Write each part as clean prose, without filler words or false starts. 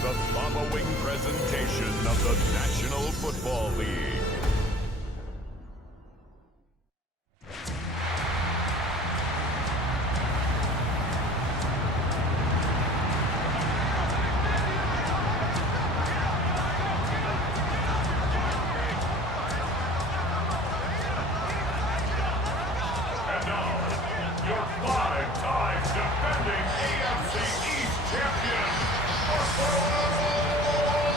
the following presentation of the National Football League. And now, your five-time defending AFC East champion, Buffalo Bills!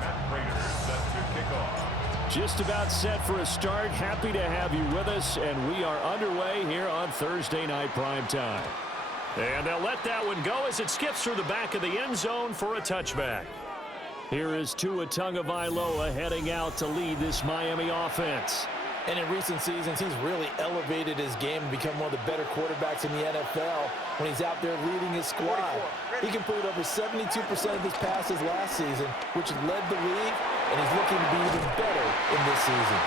Matt Prater set to kick off. Just about set for a start. Happy to have you with us, and we are underway here on Thursday Night Primetime. And they'll let that one go as it skips through the back of the end zone for a touchback. Here is Tua Tagovailoa heading out to lead this Miami offense. And in recent seasons, he's really elevated his game and become one of the better quarterbacks in the NFL when he's out there leading his squad. He completed over 72% of his passes last season, which led the league, and he's looking to be even better in this season.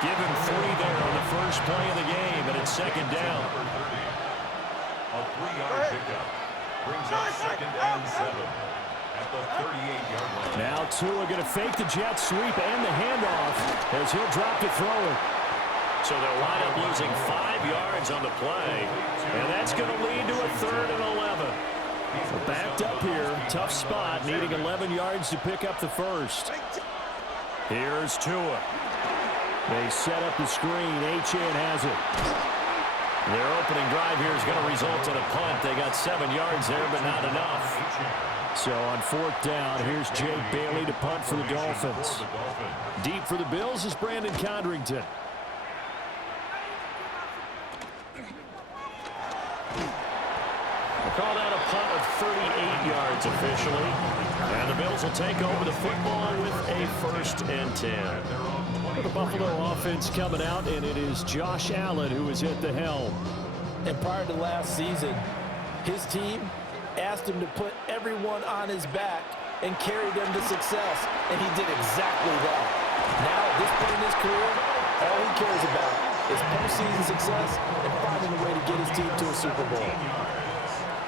Give him 3 there on the first play of the game, and it's second down. A 3-yard pickup brings up 2nd and 7 at the 38-yard line. Now Tua going to fake the jet sweep and the handoff as he'll drop to throw it. So they'll wind up losing 5 yards on the play, and that's going to lead to a 3rd and 11. Backed up here, tough spot, needing 11 yards to pick up the first. Here's Tua. They set up the screen. Achane has it. Their opening drive here is going to result in a punt. They got 7 yards there, but not enough. So on 4th down, here's Jake Bailey to punt for the Dolphins. Deep for the Bills is Brandon Condrington. Called out a punt of 38 yards officially. And the Bills will take over the football with a 1st and 10. The Buffalo offense coming out, and it is Josh Allen who is at the helm. And prior to last season, his team asked him to put everyone on his back and carry them to success, and he did exactly that. Now, at this point in his career, all he cares about is postseason success and finding a way to get his team to a Super Bowl.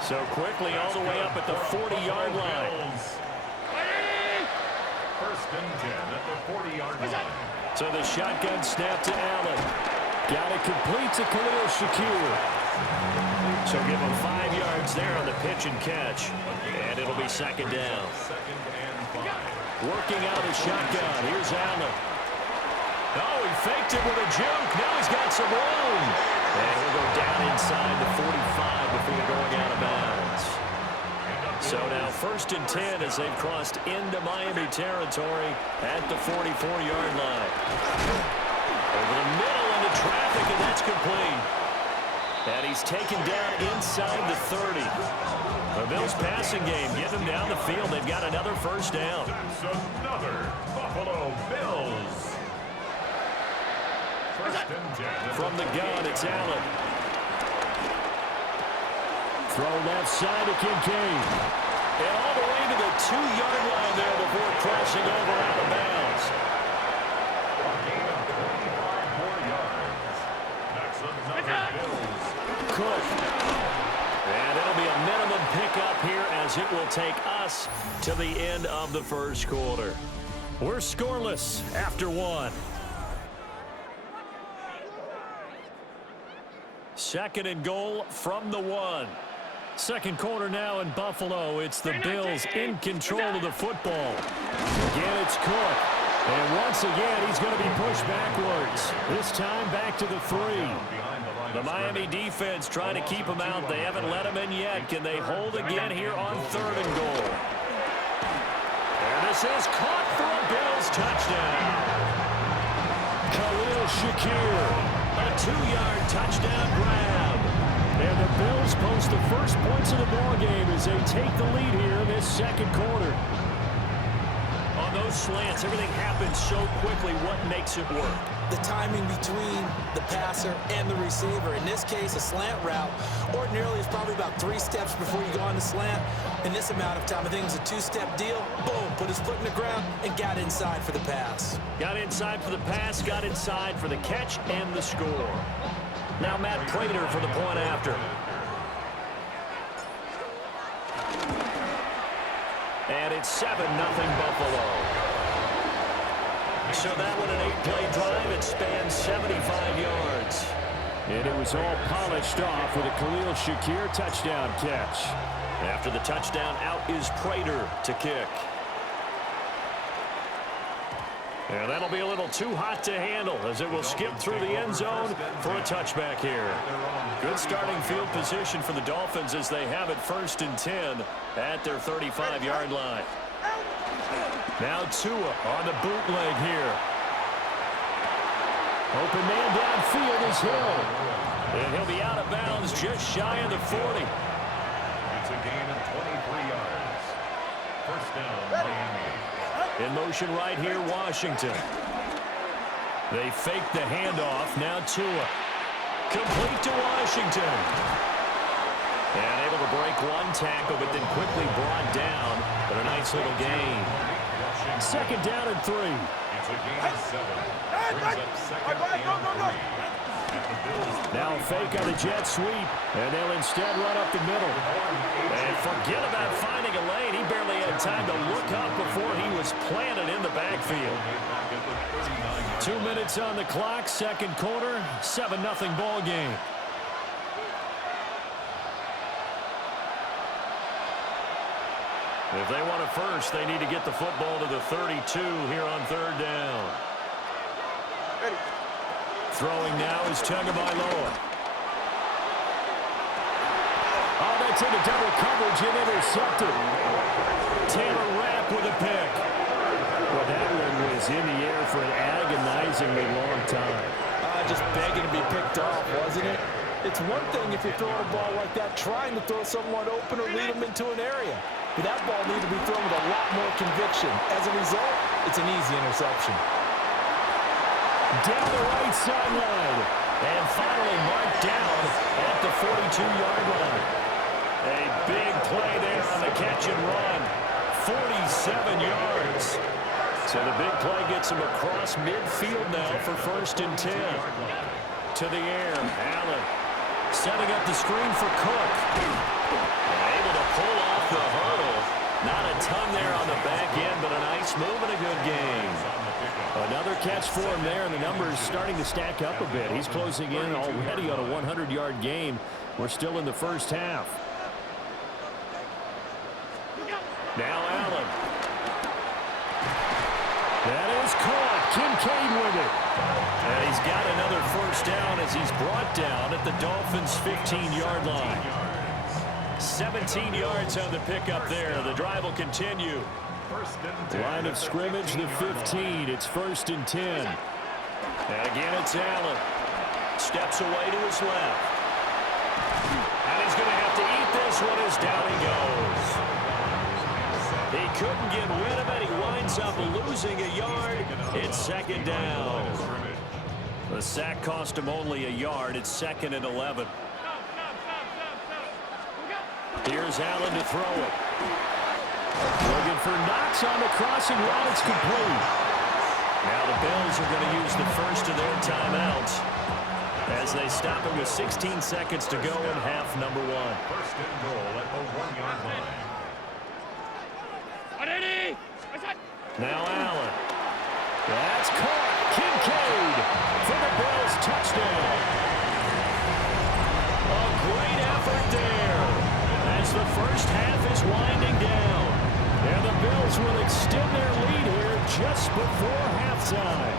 So quickly all the way up at the 40-yard line. 1st and 10 at the 40-yard line. So the shotgun snap to Allen. Got it complete to Khalil Shakir. So give him 5 yards there on the pitch and catch. And it'll be 2nd down. 2nd and 5. Working out of the shotgun. Here's Allen. Oh, he faked it with a juke. Now he's got some room. And he'll go down inside the 45 before going out of bounds. So now 1st and 10 as they've crossed into Miami territory at the 44-yard line. Over the middle into traffic, and that's complete. And he's taken down inside the 30. The Bills passing game, getting them down the field. They've got another 1st down. It's another Buffalo Bills. 1st and 10. From the gun, it's Allen. Throw left side to Kincaid. And all the way to the 2-yard line there before crossing over out of bounds. A gain of 25 more yards. That's another Bills. Cook. And it'll be a minimum pickup here as it will take us to the end of the 1st quarter. We're scoreless after 1. 2nd and goal from the 1. 2nd quarter now in Buffalo. It's the Bills in control of the football. Again, it's Cook. And once again, he's going to be pushed backwards. This time back to the 3. The Miami defense trying to keep him out. They haven't let him in yet. Can they hold again here on 3rd and goal? And this is caught for a Bills touchdown. Khalil Shakir. A 2-yard touchdown grab. And the Bills post the first points of the ball game as they take the lead here in this 2nd quarter. On those slants, everything happens so quickly. What makes it work? the timing between the passer and the receiver. In this case, a slant route ordinarily is probably about 3 steps before you go on the slant. In this amount of time, I think it was a 2-step deal. Boom, put his foot in the ground and got inside for the pass. Got inside for the pass, got inside for the catch and the score. Now Matt Prater for the point after. And it's 7-0 Buffalo. So that one an 8-play drive. It spans 75 yards. And it was all polished off with a Khalil Shakir touchdown catch. After the touchdown, out is Prater to kick. And that'll be a little too hot to handle as it will skip through the end zone for a touchback here. Good starting field position for the Dolphins as they have it 1st and 10 at their 35-yard line. Now Tua on the bootleg here. Open man downfield is Hill. And he'll be out of bounds just shy of the 40. It's a gain of 23 yards. First down, Miami. In motion right here, Washington. They fake the handoff. Now Tua. Complete to Washington. And able to break one tackle, but then quickly brought down. But a nice little gain. 2nd down and 3. It's a gain of 7. Brings up 2nd and 3. Now fake on the jet sweep, and they'll instead run up the middle. And forget about finding a lane. He barely had time to look up before he was planted in the backfield. 2 minutes on the clock, 2nd quarter, 7-0 ball game. If they want it first, they need to get the football to the 32 here on 3rd down. Ready. Throwing now is Tagovailoa. Oh, that's into double coverage and intercepted. Taylor Rapp with a pick. Well, that one was in the air for an agonizingly long time. Just begging to be picked off, wasn't it? It's one thing if you're throwing a ball like that, trying to throw someone open or lead them into an area. But that ball needed to be thrown with a lot more conviction. As a result, it's an easy interception. Down the right sideline. And finally marked down at the 42-yard line. A big play there on the catch and run. 47 yards. So the big play gets him across midfield now for 1st and 10. To the air, Allen setting up the screen for Cook. Able to pull off the hurdle. Not a ton there on the back end, but a nice move and a good game. Another catch for him there, and the numbers starting to stack up a bit. He's closing in already on a 100-yard game. We're still in the first half. Now Allen. That is caught. Kincaid with it. And he's got another 1st down as he's brought down at the Dolphins' 15-yard line. 17 yards on the pickup there. The drive will continue. Line of scrimmage, the 15. It's 1st and 10. And again, it's Allen. Steps away to his left. And he's going to have to eat this one as down he goes. He couldn't get rid of it. He winds up losing a yard. It's 2nd down. The sack cost him only a yard. It's 2nd and 11. Here's Allen to throw it. Looking for Knox on the crossing route. It's complete. Now the Bills are going to use the first of their timeouts as they stop it with 16 seconds to go in half number 1. 1st and goal at the 1-yard line. Now Allen. That's caught. Kincaid for the Bills touchdown. A great effort there as the first half is winding down. And the Bills will extend their lead here just before halftime.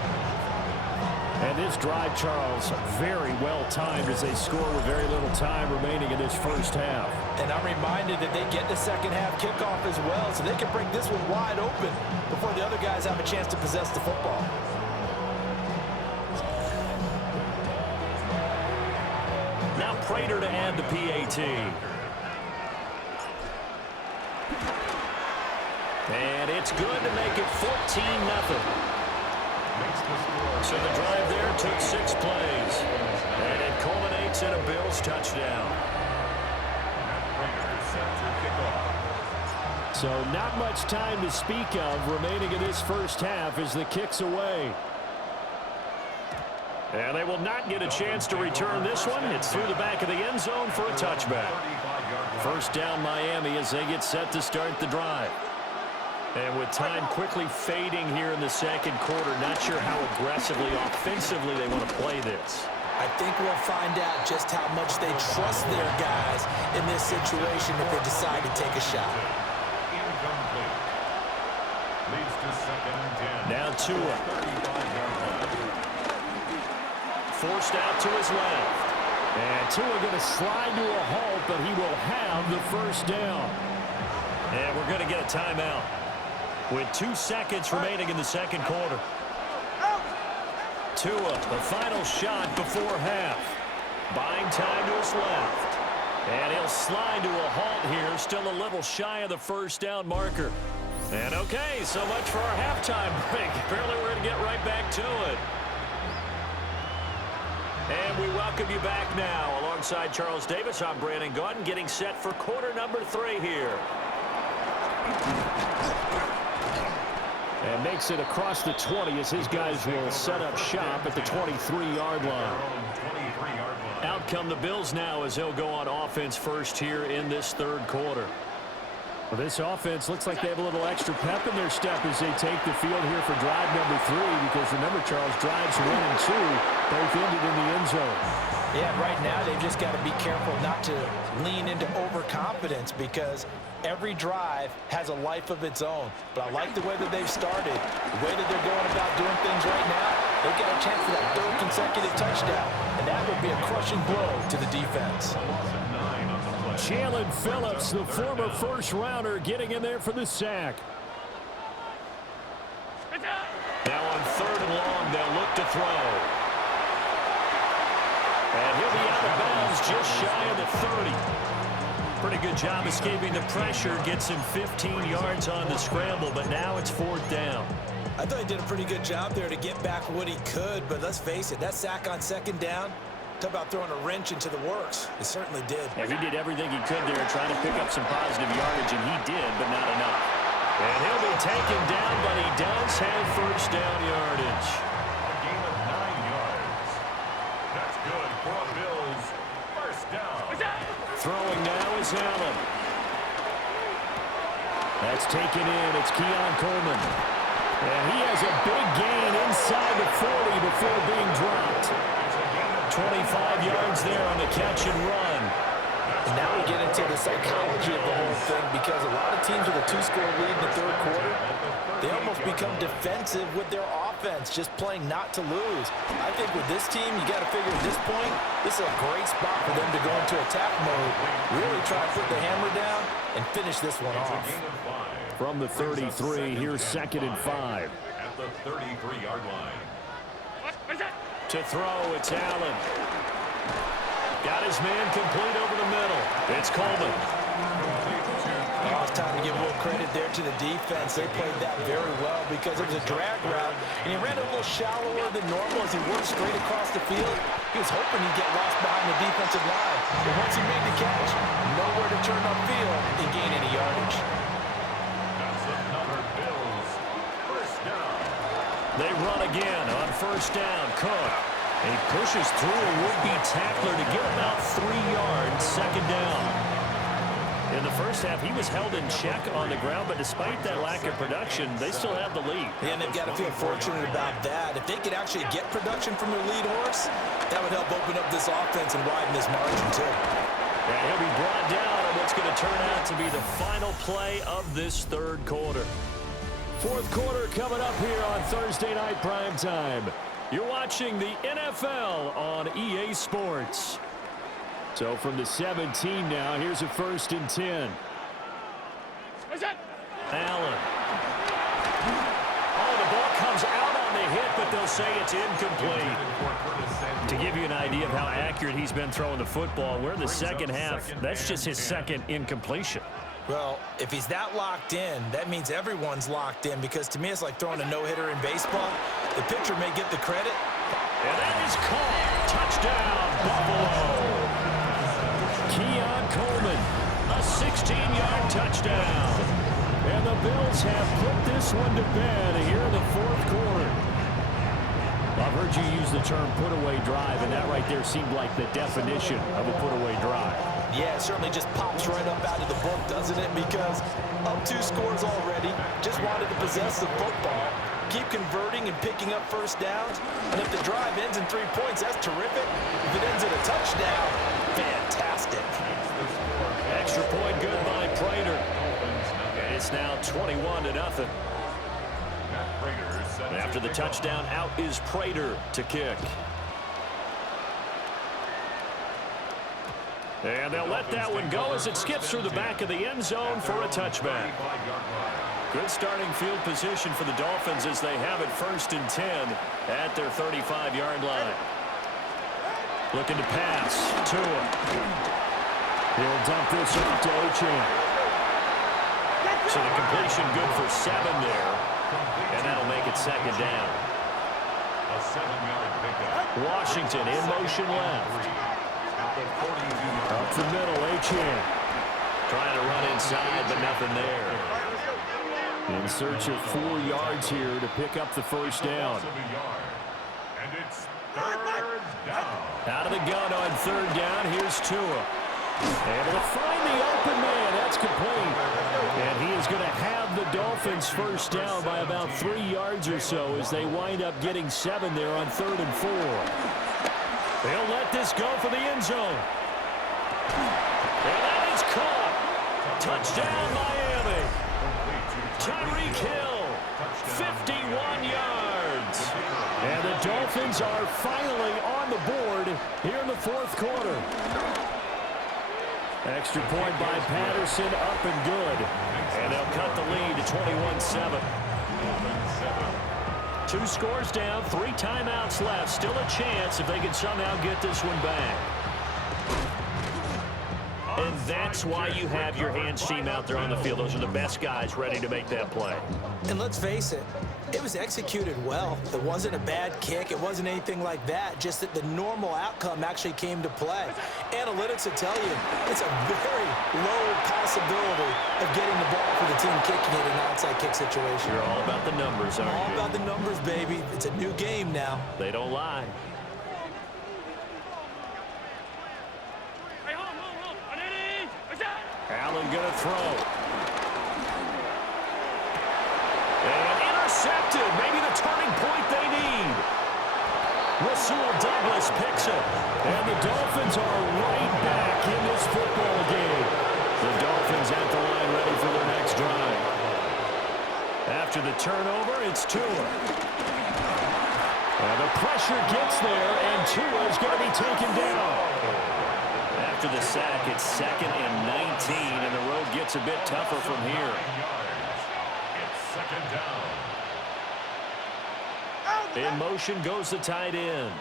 And this drive, Charles, very well timed as they score with very little time remaining in this first half. And I'm reminded that they get the second half kickoff as well, so they can break this one wide open before the other guys have a chance to possess the football. Now Prater to add the PAT. And it's good to make it 14-0. So the drive there took 6 plays. And it culminates in a Bills touchdown. So not much time to speak of remaining in this first half as the kick's away. And they will not get a chance to return this one. It's through the back of the end zone for a touchback. First down Miami as they get set to start the drive. And with time quickly fading here in the second quarter, not sure how aggressively, offensively they want to play this. I think we'll find out just how much they trust their guys in this situation if they decide to take a shot. Now Tua. Forced out to his left. And Tua going to slide to a halt, but he will have the first down. And we're going to get a timeout with 2 seconds remaining in the second quarter. Tua, the final shot before half. Buying time to his left. And he'll slide to a halt here, still a little shy of the first down marker. And okay, so much for our halftime break. Apparently we're going to get right back to it. And we welcome you back now. Alongside Charles Davis, I'm Brandon Gaudin, getting set for quarter number 3 here. And makes it across the 20 as his guys will set up shop at the 23-yard line. Out come the Bills now as they'll go on offense first here in this third quarter. Well, this offense looks like they have a little extra pep in their step as they take the field here for drive number 3, because remember, Charles, drives 1 and 2 both ended in the end zone. Yeah, right now they've just got to be careful not to lean into overconfidence, because every drive has a life of its own. But I like the way that they've started, the way that they're going about doing things right now. They've got a chance for that 3rd consecutive touchdown, and that would be a crushing blow to the defense. Jalen Phillips, the former first-rounder, getting in there for the sack. Now on 3rd and long, they'll look to throw. And he'll be out of bounds just shy of the 30. Pretty good job escaping the pressure. Gets him 15 yards on the scramble, but now it's 4th down. I thought he did a pretty good job there to get back what he could, but let's face it, that sack on 2nd down, talk about throwing a wrench into the works. It certainly did. Yeah, he did everything he could there trying to pick up some positive yardage, and he did, but not enough. And he'll be taken down, but he does have first down yardage. A gain of 9 yards. That's good for a Bills first down. Throwing now is Allen. That's taken in. It's Keon Coleman. And he has a big gain inside the 40 before being dropped. 25 yards there on the catch and run. And now we get into the psychology of the whole thing, because a lot of teams with a 2-score lead in the 3rd quarter, they almost become defensive with their offense, just playing not to lose. I think with this team, you got to figure at this point, this is a great spot for them to go into attack mode, really try to put the hammer down and finish this one off. From the 33, here's 2nd and 5. At the 33-yard line. To throw, it's Allen. Got his man complete over the middle. It's Coleman. Oh, it's time to give a little credit there to the defense. They played that very well, because it was a drag route, and he ran a little shallower than normal as he worked straight across the field. He was hoping he'd get lost behind the defensive line. But once he made the catch, nowhere to turn upfield and gain any yardage. That's another Bills first down. They run again on first down. Cook. He pushes through a would-be tackler to get about 3 yards, 2nd down. In the first half, he was held in check on the ground, but despite that lack of production, they still have the lead. And they've got to feel fortunate about that. If they could actually get production from their lead horse, that would help open up this offense and widen this margin too. And he'll be brought down on what's going to turn out to be the final play of this 3rd quarter. 4th quarter coming up here on Thursday Night Primetime. You're watching the NFL on EA Sports. So from the 17 now, here's a 1st and 10. Allen. Oh, the ball comes out on the hit, but they'll say it's incomplete. To give you an idea of how accurate he's been throwing the football, we're in the second half. That's just his 2nd incompletion. Well, if he's that locked in, that means everyone's locked in, because to me it's like throwing a no-hitter in baseball. The pitcher may get the credit. And that is caught. Touchdown, Buffalo. Keon Coleman, a 16-yard touchdown. And the Bills have put this one to bed here in the fourth quarter. I've heard you use the term put-away drive, and that right there seemed like the definition of a put-away drive. Yeah, it certainly just pops right up out of the book, doesn't it? Because up 2 scores already, just wanted to possess the football. Keep converting and picking up first downs. And if the drive ends in 3 points, that's terrific. If it ends in a touchdown, fantastic. Extra point good by Prater. And it's now 21-0. After the touchdown, out is Prater to kick. And they'll let that one go as it skips through the back of the end zone for a touchback. Good starting field position for the Dolphins as they have it 1st and 10 at their 35-yard line. Looking to pass. Tua. He'll dump this off to Achane. So the completion good for 7 there. And that'll make it 2nd down. A 7-yard pickup. Washington in motion left. Up the middle, Achane. Trying to run inside, but nothing there. In search of 4 yards here to pick up the first down. And it's 3rd down. Out of the gun on 3rd down, here's Tua. Able to find the open man. That's complete. And he is going to have the Dolphins first down by about 3 yards or so as they wind up getting 7 there on 3rd and 4. They'll let this go for the end zone. And that is caught. Touchdown, Miami. Tyreek Hill, 51 yards. And the Dolphins are finally on the board here in the 4th quarter. Extra point by Patterson, up and good. And they'll cut the lead to 21-7. 2 scores down, 3 timeouts left. Still a chance if they can somehow get this one back. And that's why you have your hands team out there on the field. Those are the best guys ready to make that play. And let's face it, it was executed well. It wasn't a bad kick. It wasn't anything like that. Just that the normal outcome actually came to play. Analytics will tell you it's a very low possibility of getting the ball for the team kicking it in an onside kick situation. You're all about the numbers, aren't you? All about the numbers, baby. It's a new game now. They don't lie. Allen going to throw. And intercepted. Maybe the turning point they need. Rasul Douglas picks it. And the Dolphins are right back in this football game. The Dolphins at the line ready for their next drive. After the turnover, it's Tua. And the pressure gets there, and Tua is going to be taken down. After the sack, it's 2nd and 19, and the road gets a bit tougher from here. It's 2nd down. In motion goes the tight end.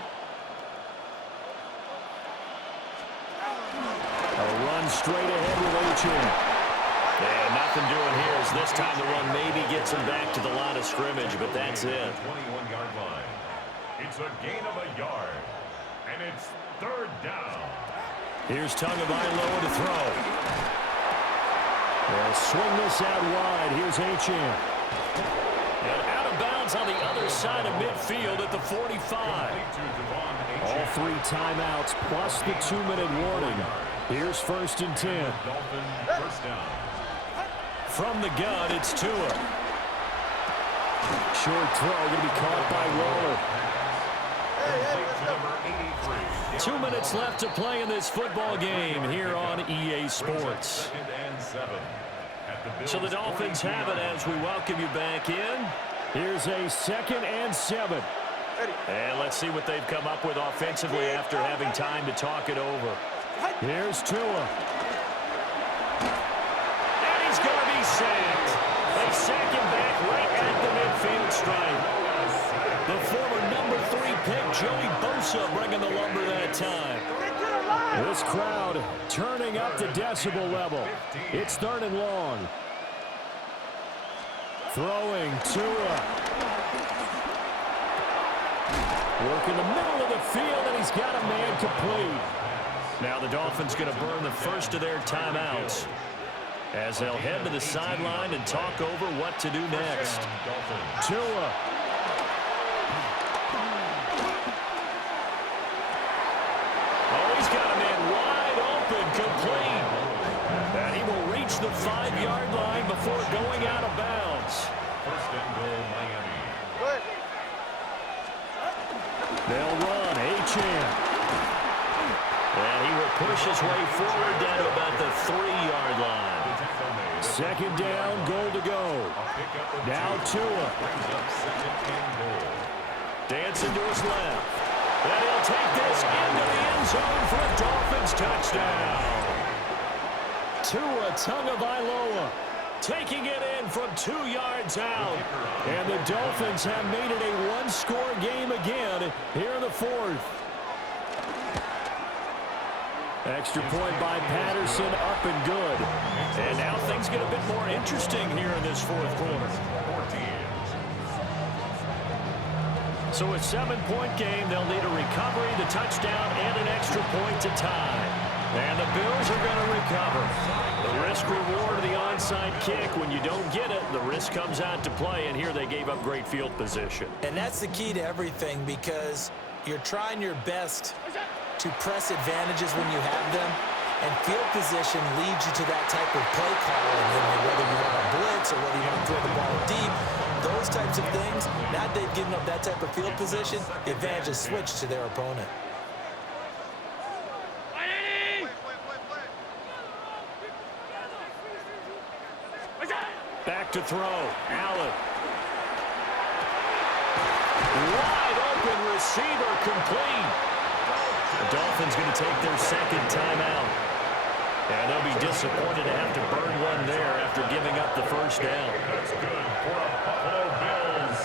A run straight ahead with Achane. And nothing doing here as this time the run maybe gets him back to the line of scrimmage, but that's it. 21-yard line. It's a gain of a yard, and it's 3rd down. Here's Tagovailoa to throw. They'll swing this out wide. Here's Achane. And out of bounds on the other side of midfield at the 45. All 3 timeouts plus the 2-minute warning. Here's 1st and 10. First down. From the gun, it's Tua. Short throw going to be caught by Waller. 2 minutes left to play in this football game here on EA Sports. So the Dolphins have it as we welcome you back in. Here's a 2nd and 7. And let's see what they've come up with offensively after having time to talk it over. Here's Tua. And he's going to be sacked. They sack him back right at the midfield stripe. The former number 3 pick, Joey Bosa, bringing the lumber that time. This crowd turning up the decibel level. It's 3rd and long. Throwing Tua. Work in the middle of the field, and he's got a man complete. Now the Dolphins going to burn the first of their timeouts as they'll head to the sideline and talk over what to do next. Tua. Oh, he's got a man wide open, complete. And he will reach the 5-yard line before going out of bounds. First and goal, Miami. Good. They'll run. Achane. And he will push his way forward down to about the 3-yard line. Second down, goal to go. Now Tua. Dancing to his left. And he'll take this into the end zone for a Dolphins touchdown. Tua Tagovailoa taking it in from 2 yards out. And the Dolphins have made it a one-score game again here in the fourth. Extra point by Patterson, up and good. And now things get a bit more interesting here in this fourth quarter. So a 7-point game, they'll need a recovery, the touchdown, and an extra point to tie. And the Bills are going to recover. The risk-reward of the onside kick, when you don't get it, the risk comes out to play, and here they gave up great field position. And that's the key to everything, because you're trying your best to press advantages when you have them, and field position leads you to that type of play calling, whether you want to blitz or whether you want to throw the ball deep, those types of things. Now they've given up that type of field position, the advantage is switched to their opponent. Back to throw, Allen. Wide open receiver, complete. The Dolphins going to take their second timeout. And they'll be disappointed to have to burn one there after giving up the first down. That's good for the Buffalo Bills.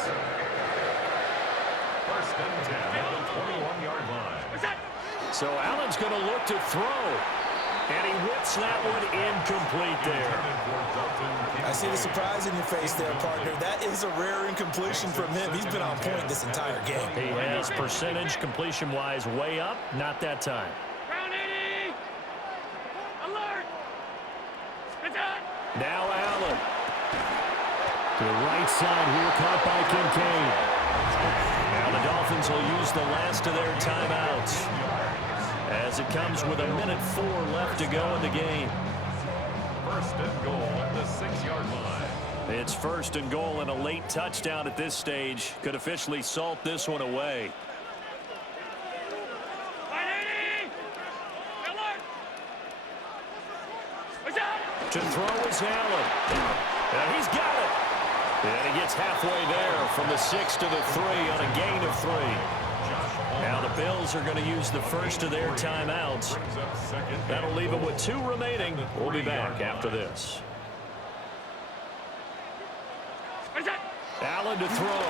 First and 10 at the 21-yard line. So Allen's going to look to throw. And he whips that one incomplete there. I see the surprise in your face there, partner. That is a rare incompletion from him. He's been on point this entire game. He has percentage completion-wise way up. Not that time. Ground 80! Alert! It's on! Now Allen. To the right side here, caught by Kincaid. Now the Dolphins will use the last of their timeouts as it comes with 1:04 left to go in the game. First and goal at the 6-yard line. It's first and goal and a late touchdown at this stage. Could officially salt this one away. To throw is Allen. And he's got it. And he gets halfway there from the 6 to the 3 on a gain of 3. Now the Bills are going to use the first of their timeouts. That'll leave them with 2 remaining. We'll be back after this. Allen to throw.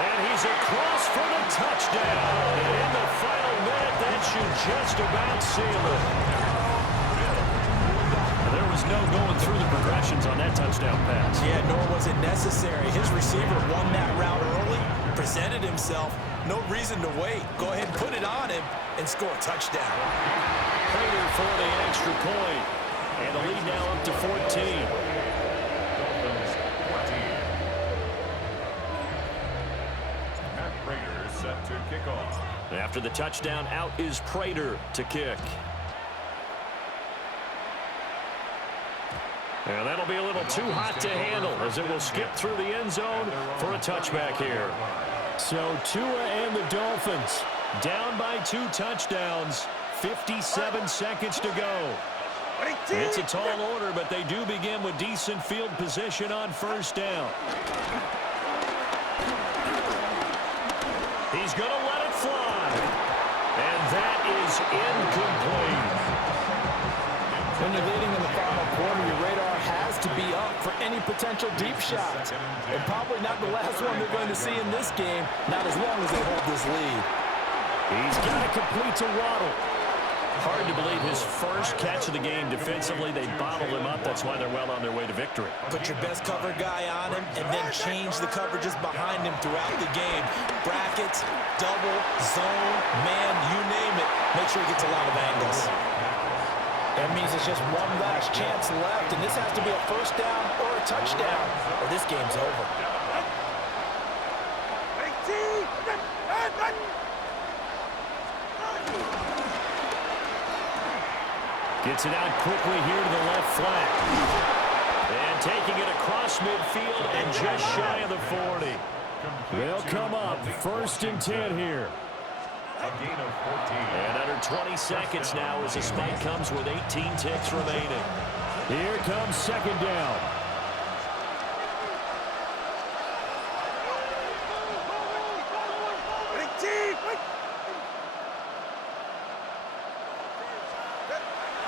And he's across for the touchdown. And in the final minute, that should just about seal it. There was no going through the progressions on that touchdown pass. Yeah, nor was it necessary. His receiver won that route early, presented himself. No reason to wait. Go ahead and put it on him and score a touchdown. Prater for the extra point. And the lead now up to 14. Matt Prater set to kick off. After the touchdown, out is Prater to kick. And that'll be a little too hot to handle as it will skip through the end zone for a touchback here. So Tua and the Dolphins Down by 2 touchdowns, 57 seconds to go. It's a tall order, but they do begin with decent field position on first down. He's going to let it fly. And that is incomplete. When you're leading in the final quarter, your radar has to be up for any potential deep shots. And probably not the last one they're going to see in this game, not as long as they hold this lead. He's got to complete to Waddle. Hard to believe his first first catch of the game defensively. They bottled him up. That's why they're well on their way to victory. Put your best cover guy on him and then change the coverages behind him throughout the game. Brackets, double, zone, man, you name it. Make sure he gets a lot of angles. That means it's just one last chance left, and this has to be a first down or a touchdown, or this game's over. Gets it out quickly here to the left flank. And taking it across midfield and just shy of the 40. They'll come up 1st and 10 here. A gain of 14. And under 20 seconds now as the spike comes with 18 ticks remaining. Here comes 2nd down.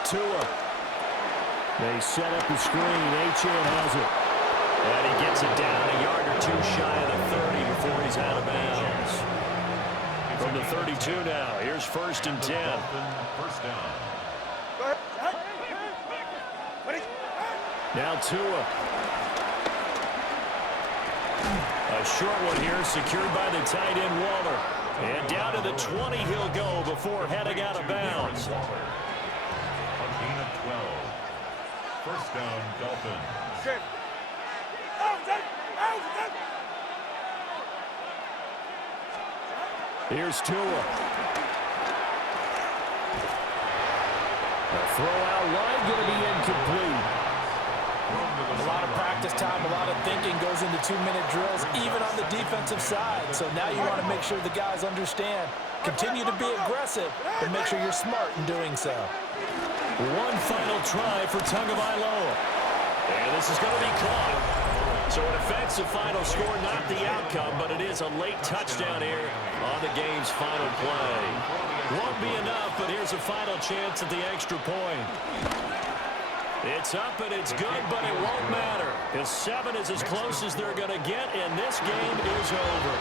Tua. They set up the screen. Achane has it. And he gets it down a yard or two shy of the 30 before he's out of bounds. From the 32 now, here's 1st and 10. First down. Now Tua. A short one here secured by the tight end Waller. And down to the 20 he'll go before heading out of bounds. A gain of 12. First down, Dolphins. Here's Tua. The throw out wide going to be incomplete. A lot of practice time, a lot of thinking goes into 2-minute drills, even on the defensive side. So now you want to make sure the guys understand. Continue to be aggressive, but make sure you're smart in doing so. One final try for Tagovailoa. And this is going to be caught. So it affects the final score, not the outcome, but it is a late touchdown here on the game's final play. Won't be enough, but here's a final chance at the extra point. It's up and it's good, but it won't matter. Because 7 is as close as they're going to get, and this game is over.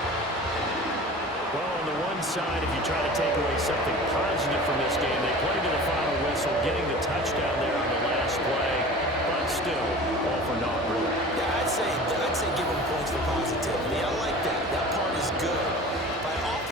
Well, on the one side, if you try to take away something positive from this game, they played to the final whistle, getting the touchdown there on the last play, but still, all for naught, really. Yeah, I'd say give them points for positivity. I like that. That part is good.